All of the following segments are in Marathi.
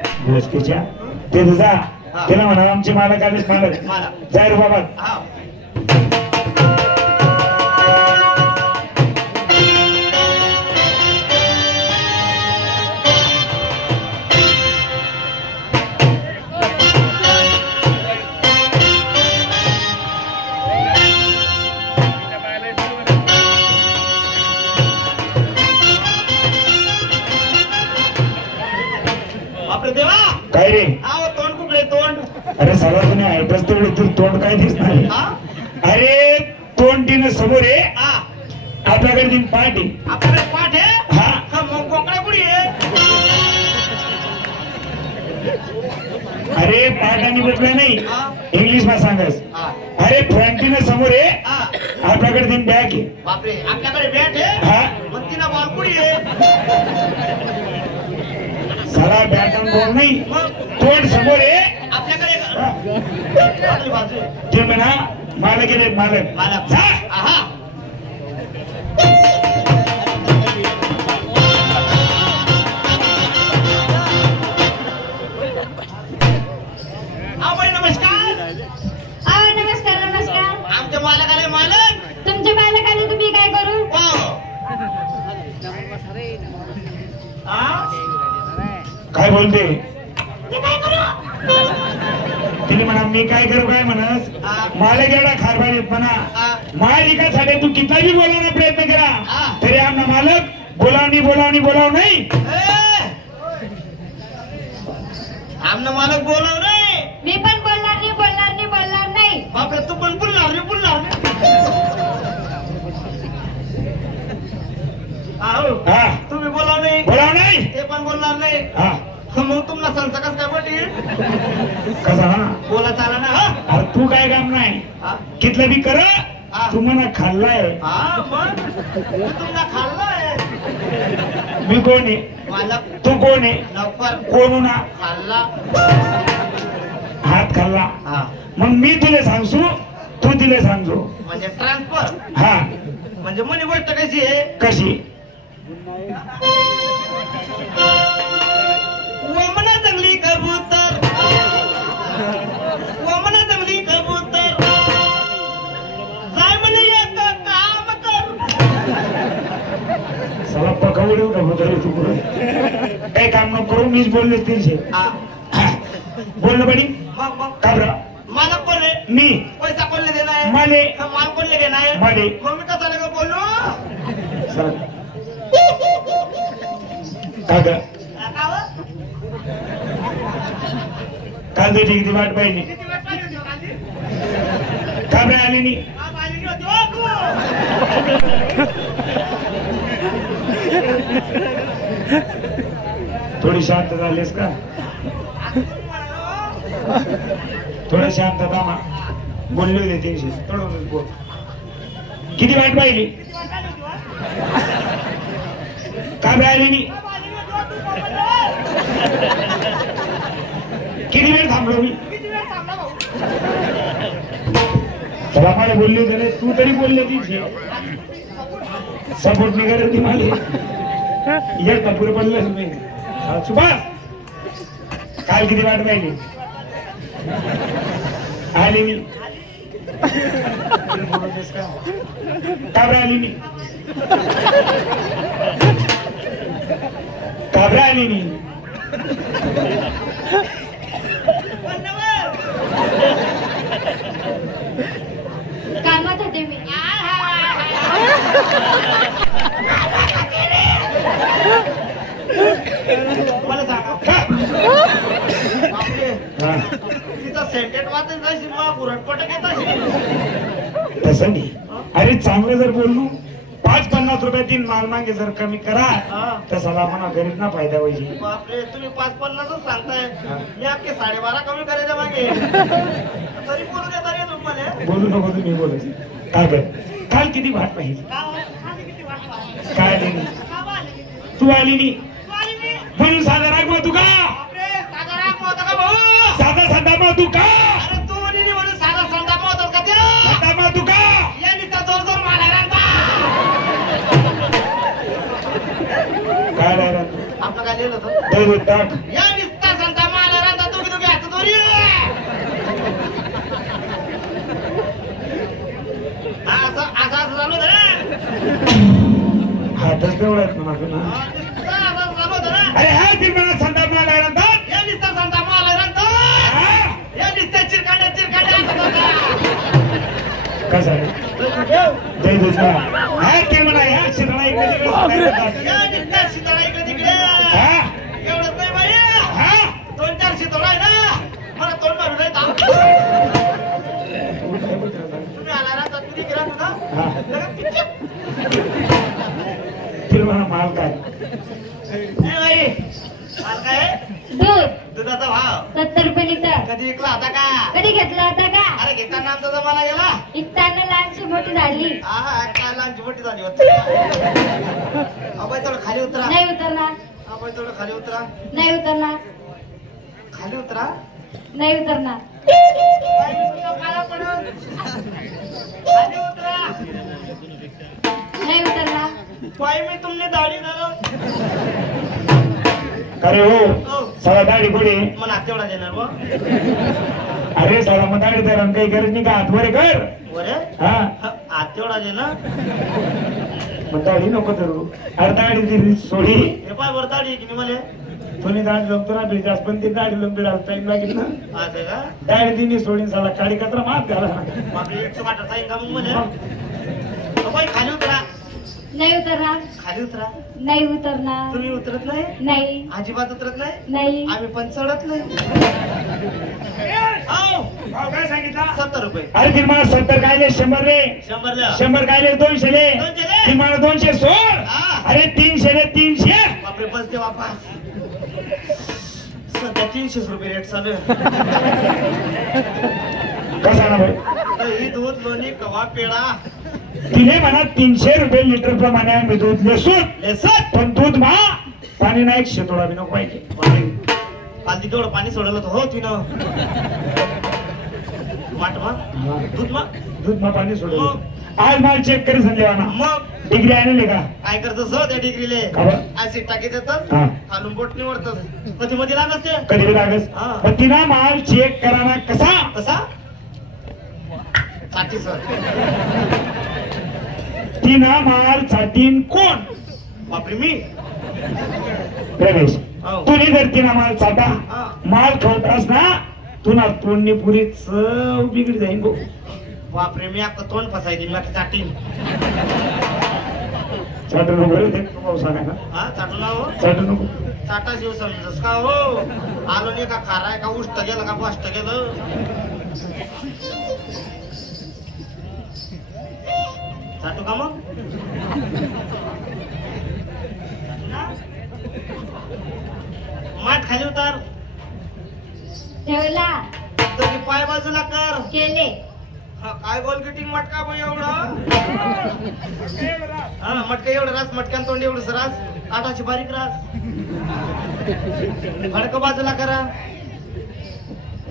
गोष्टीच्या ते तुझा त्याला म्हणा आमचे मालक आलेच मालक जाय रे बाबा. काय रे तोंड कुठले तोंड. अरे साला तुम्ही ऐकच तेवढे तू तोंड काय दिसणार. अरे तोंड तिनं समोर आहे आपल्याकडे तीन पाठ आहे. आपल्याकडे पाठ आहे. हा मग कोकड्या कुठे आहे. अरे पाठ आणि बसला नाही इंग्लिश मध्ये सांगस. अरे फ्रंटीनं समोर आहे आपल्याकडे तीन बॅग आहे. बापरे आपल्याकडे बॅट आहे. हा मग तिला बॉल कुठे आहे. साला बॅट आणि बॉल नाही तोंड समोर आहे आपल्याकडे. ते म्हणा मालक गेले मालक. नमस्कार. नमस्कार. आमच्या मालक आले. मालक तुमच्या मालक आले तुम्ही काय करू. काय बोलते तिने म्हणा मी काय करू काय म्हणस मालक एवढा खारबार येत म्हणा मालिकासाठी तू कितीही बोलावण्याचा प्रयत्न करा तरी आमना मालक बोलाव नाही. आमना मालक बोलाव नाही. मी पण बोलणार नाही. बापरे तू पण बोलणार नाही. तुम्ही बोलाव नाही ते पण बोलणार नाही. मग तुम्हाला संस्कार काय पटेल कसा बोला चाला ना. अरे तू काय काम नाही कितलं बी कर तू म्हणा खाल्लाय. मग तुम्हाला खाल्लाय. मी कोण आहे मालक. तू कोण आहे लवकर कोण ना खाल्ला. हात खाल्ला मग मी तुला सांगसू तू तिला सांगतो म्हणजे ट्रान्सफर. हा म्हणजे मनी गोष्ट कशी आहे. कशी वमना जंगली कबूतर. वमना जंगली कबूतर जाय म्हणे एक काम कर. सला पकावडीव कबूतर तू काही काम नको करू मीच बोलले तीनशे बोलणं पडी. का बरं मालक कोण आहे. मी पैसा कोणले देणार आहे. माले माल कोणले घेणार आहे. माले मग मी कसा लगा बोलू. का ग काल तुझी किती वाट पाहिली का बरं आली नाही. थोडी शांत झालीस का. थोडं शांतता बोलले होते तीनशे थोडं बोल. किती वाट पाहिली का बरं आली नाही. किती वेळ थांबलो मी. तर आम्हाला बोलले होते तू तरी बोलले तीनशे सपोर्ट नाही करत ती मला एक पुरे पडलं नाही. सुभाष काल किती वाट पाहिली आली मी का बरं आली मी घाबरा आली मी. कामात होते मी. मला सांगा तिचा सेंटेड वाचत जायची मला पुरणपट घेत तसं नाही. अरे चांगलं जर बोललो 5-50 रुपयातील माल मागे जर कमी करा तर सला म्हणा गरीब ना फायदा पाहिजे. बापरे तुम्ही 5-50 सांगताय. मी आपके 12.5 कमी करायच्या मागे तरी बोलू देता रे तुम्हाला. बोलू नको तुम्ही बोलत काय कर. काल किती वाट पाहिजे काय आली नाही. तू आली नाही म्हणून साधा राग मग तू का साधा साधा मग तू का. अरे तू म्हणून साधा साधा मग का साधा मग तू का. जोर जोर मारायला काय आपलं काय लिहिलं होतं. या निस्ता असं झालं होतं ना. हातच तेवढा आहेत ना माझं ना. असं झालं होतं ना. अरे हा निर्माण संताप मला म्हणतात. या नुसतं सांगता मला रंगतो. या नुसतं चिरकांड्या कसं आहे जय दुसरा हा ते म्हणा या शिदळा इकडे एवढंच नाही बाई. 2-4 शितोडा आहे ना. मला तोंड मारून नाही ताप. तुम्ही आला ना तर तुम्ही गिरा ना. तिरुमला माल काय बाई माल काय दूध दुधाचा भाव 70 रुपये लिटर. कधी विकला होता का? कधी घेतला होता का? अरे घेताना आमचा जमाना गेला. इकताना लहानशी मोठी झाली. काय लहानची मोठी झाली होती. अबाई थोडं खाली उतरा. नाही उतरणार. अबाई थोडं खाली उतरा. नाही उतरणार. खाली उतरा. नाही उतरणार. काळा पडून खाली उतरा. नाही उतरणार. बाई मी तुमने दाढी घालून अरे हो सगळा दाढी कोणी मला तेवढा देणार व. अरे सगळा मग दाढी तर काही गरज नाही का हात वरे कर बरे हा हात तेवढा दे ना. मग दाढी नको धरू. अरे दाढी दिली सोडी हे पाय वर दाढी आहे की नाही मला. तुम्ही दाढी लंबतो ना बिजास पण ती दाढी लंबी टाइम लागेल ना. असं का दाढी दिली सोडीन साला काळी कचरा मात घाला. मग 100 वाटा सांग का मग मला. बाई खाली उतरा. नाही उतरणार. खाली उतरा. नाही उतरणार. तुम्ही उतरत नाही. नाही. अजिबात उतरत नाही. नाही. आम्ही पण चढत नाही. भाव काय सांगितला 70 रुपये. अरे किमान 70 कायले 100 रे 100 ला 100 कायले 200 ले 200 ले. किमान 200 सोड. हा. अरे 300 ले 300 बापरे बस दे वापस. सध्या 300 रुपये रेट चालू आहे. कसा ना भाई दही दूध लोणी कवा पेढा तिने म्हणा 300 रुपये लिटर प्रमाणे आम्ही दूध लेसून लेसत. पण दूध मा पाणी नाही शेतोडा बी नको पाहिजे. पालती केवढं पाणी सोडलं तर हो तिनं. वाट मग दूध मग दूध मा पाणी सोडलं आज माल चेक करी संदेवाना मग डिग्री आणले का काय करतस हो त्या डिग्रीले. का बरं? ऍसिड टाकी देतात. हा. खालून बोट निवडतात. कधी मध्ये लागत ते कधी बी लागस हा. पण तिना माल चेक कराना कसा कसा साठी सर. तिना माल छाटीन कोण बापरे मी रमेश हो. तुझी जर तिना माल छाटा हा. माल खवतास ना तुला तोंडणी पुरी चव बिघडी जाईन गो. बापरे मी आता तोंड फसायची मला साठी. चाटू नको रे, ते नको सांगा ना हा चाटू ना हो. चाटू नको. चाटा जीव समजस का हो. आलो नाही का खाराय का उष्ट गेलं का बष्ट गेलं. चाटू का मग माठ खाली उतार. ठेवला. दोघी पाय बाजूला कर. केले. हा काय गोल किटिंग मटका बाई एवढं. हा मटका एवढं रास मटक्यान तोंड एवढं सरास. काटाची बारीक रास. फडक बाजूला करा.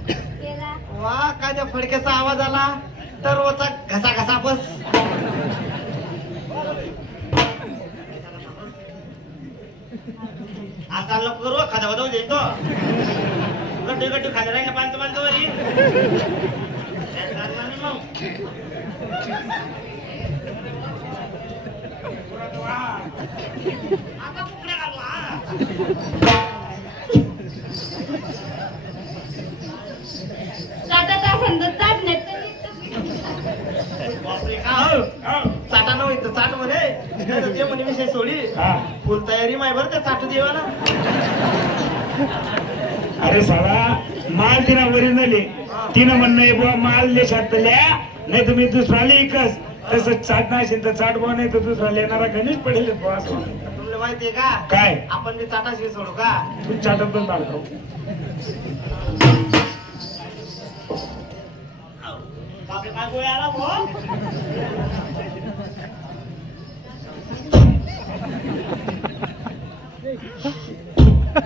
केला. वा काय त्या फडक्याचा आवाज आला तर वचा घसा घसा बस. आता नको करू खादा बदव देईन तो. गड्डे गड्डे खाले राहिला पांच वरी मग आता कुकड्या घालू हा. चाटा चाट नाही बापरे का हो चाटा न होईल चाट मध्ये ते म्हणे विषय सोडी. हा. फुल तयारी माय बरं त्या चाटू देवा ना. अरे साला माल तिना ओरिजिनल तिनं म्हणणं बुवा माल देशातल्या नाही तुम्ही दुसरा लिकस तसं चाटणं असेल तर चाट बुवा नाही तर दुसरा लेणारा गणेश पडेल बुवा असं. तुला माहितीये का काय आपण ते चाटाशी सोडू का. तू चाटत पण बाळकाव बापरे काय गोळ्या आला भाऊ.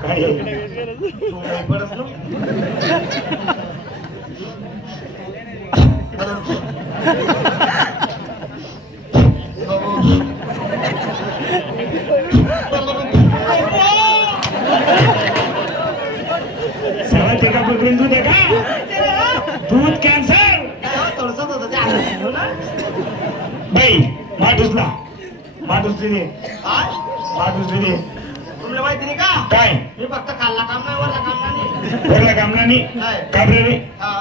काय बरंच ना. सगळं ते का पकडून दूध आहे का दूध कॅन्सर थोडस होत ते बाई माठुसला माठुसली दे काय माठुसली दे तुम्हाला माहिती नाही का काय मी फक्त खाल्ला काम नाही वरला काम नाही वरला काम नाही काय? काबरे रे हा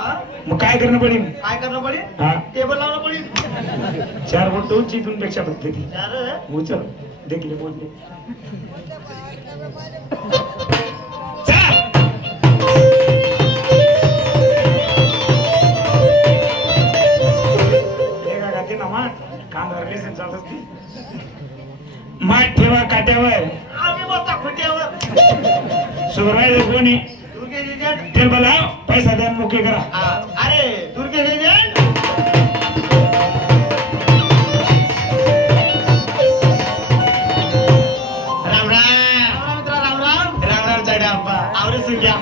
मग काय करणं पडेल काय करणं पडेल हा टेबल लावणं पडेल 4 बोट उंची इथून पेक्षा फक्त ती चार उचल देखील बोलले माठ ठेवा काट्यावर आम्ही बसता खुट्यावर सुरवाय कोणी दुर्गेश एजंट ते बोलाव पैसा द्या मोके करा अरे दुर्गेश एजंट राम राम मित्रा राम राम राम राम चाड्या अप्पा आवरे सुग्या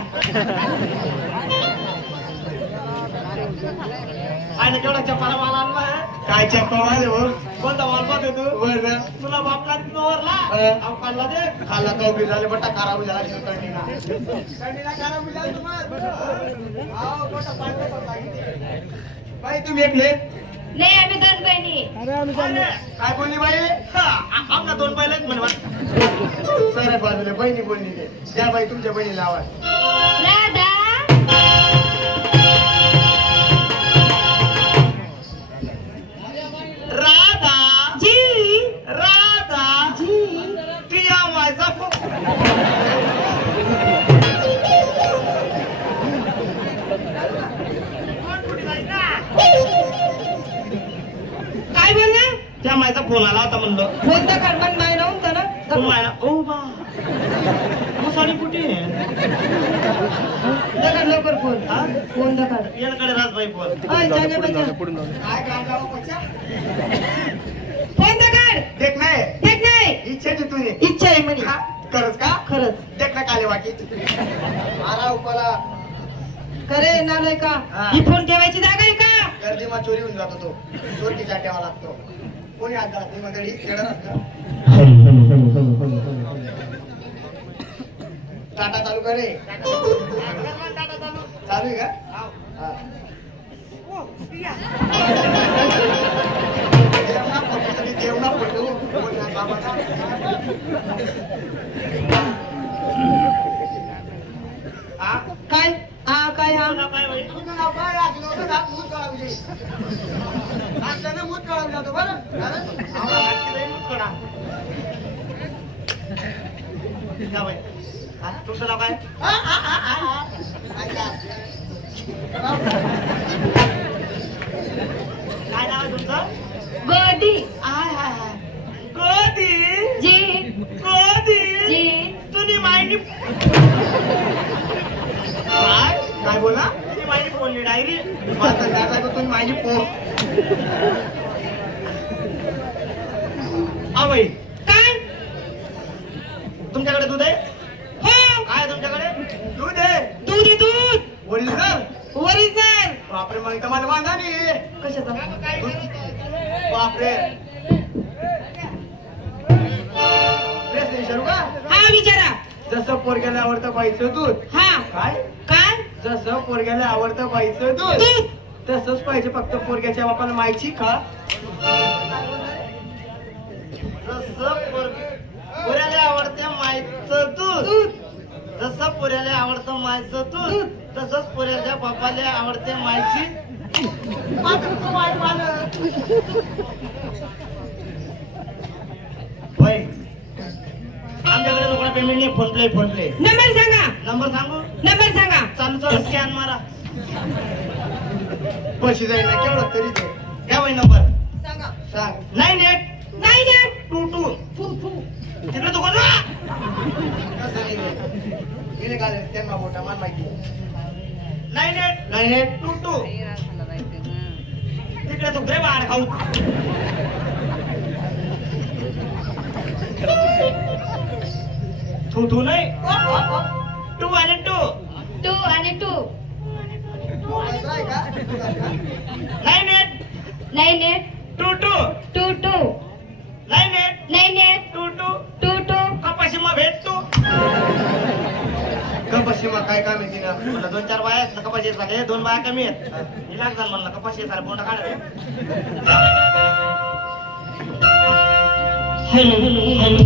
आणि केवढा चप्पाला माल आणलाय काय चप्पा माझे भाऊ कोणता माल पाहते तू वर तुला बापला वरला अवकाळला दे खाल्ला कवडी झाले बट्टा खराब झाला कंटिना खराब झाला बाई तुम्ही एकले नाही आम्ही 2 बहिणी काय बोलली बाई आमना 2 बैल आहेत म्हणे सर बाजूला बहिणी बोलली त्या बाई तुमच्या बहिणीला आवाज राधा राधा जी राधा जी टिया माझा काय बोलला त्या मायचा फोन आला होता म्हणलं कोणता कडबन नाही नव्हतं ना तो मायला ओ बा मुसाडी कुठे दगड लवकर फोन दगड याकडे राजबाई फोन काय काम फोन दगड देख नाही देख नाही इच्छाची तुझी इच्छा आहे म्हणे खरंच का खरंच देख ना काले वाकी मारा उपाला खरे नालोय का हा. ही फोन ठेवायची जागा आहे का गर्दीमा चोरी होऊन जातो तो चोरकीचा ठेवा लागतो कोणी आता ती मंडळी टाटा चालू करे चालू आहे का हा. जेवणा फोटो काय हा काय हा तुमचं नाव काय काय नाव आहे तुमचं गोदी गोदी जी गोदी जी तुम्ही माहिती काय बोला तुम्ही माहिती बोलली डायरी तुम्ही माहिती पो आवई काय तुमच्याकडे दूध आहे हो काय तुमच्याकडे दूध आहे दूध आहे, दूध ओरिजिनल ओरिजिनल बापरे मग तर मला वांधा नाही कशाचा बापरे प्रश्न विचारू का हा विचारा जसं पोरग्याला आवडतं बाईचं दूध हा काय काय जसं पोरग्याला आवडतं बाईचं दूध दूध तसंच पाहिजे फक्त पोरग्याच्या बापाला मायची खा जसं पोऱ्याला आवडते मायचं दूध जसं पोऱ्याला आवडतं मायचं दूध तसंच पोऱ्याच्या बापाला आवडते मायची होय आमच्याकडे लोकांना पेमेंट नाही फोन पे नंबर सांगा नंबर सांगू नंबर सांगा चालू चालू स्कॅन मारा पैसे जाईल ना केवढं तरी ते द्या बाई नंबर सांगा सांग 9822 तिकडे तू कोण गेले का त्यांना मोठा मान माहिती 9822 तिकडे तू ग्रे बाहेर खाऊ तू नाही 2 आणि 2 2 आणि 2 9822 9822 कपाशीमा भेटतो कपाशीमा काय काम आहे तिला म्हणलं 2-4 बाया आहेत ना कपाशी झाले 2 बाया कमी आहेत हिला म्हणलं कपाशी झाले बोंडा काढ हॅलो हॅलो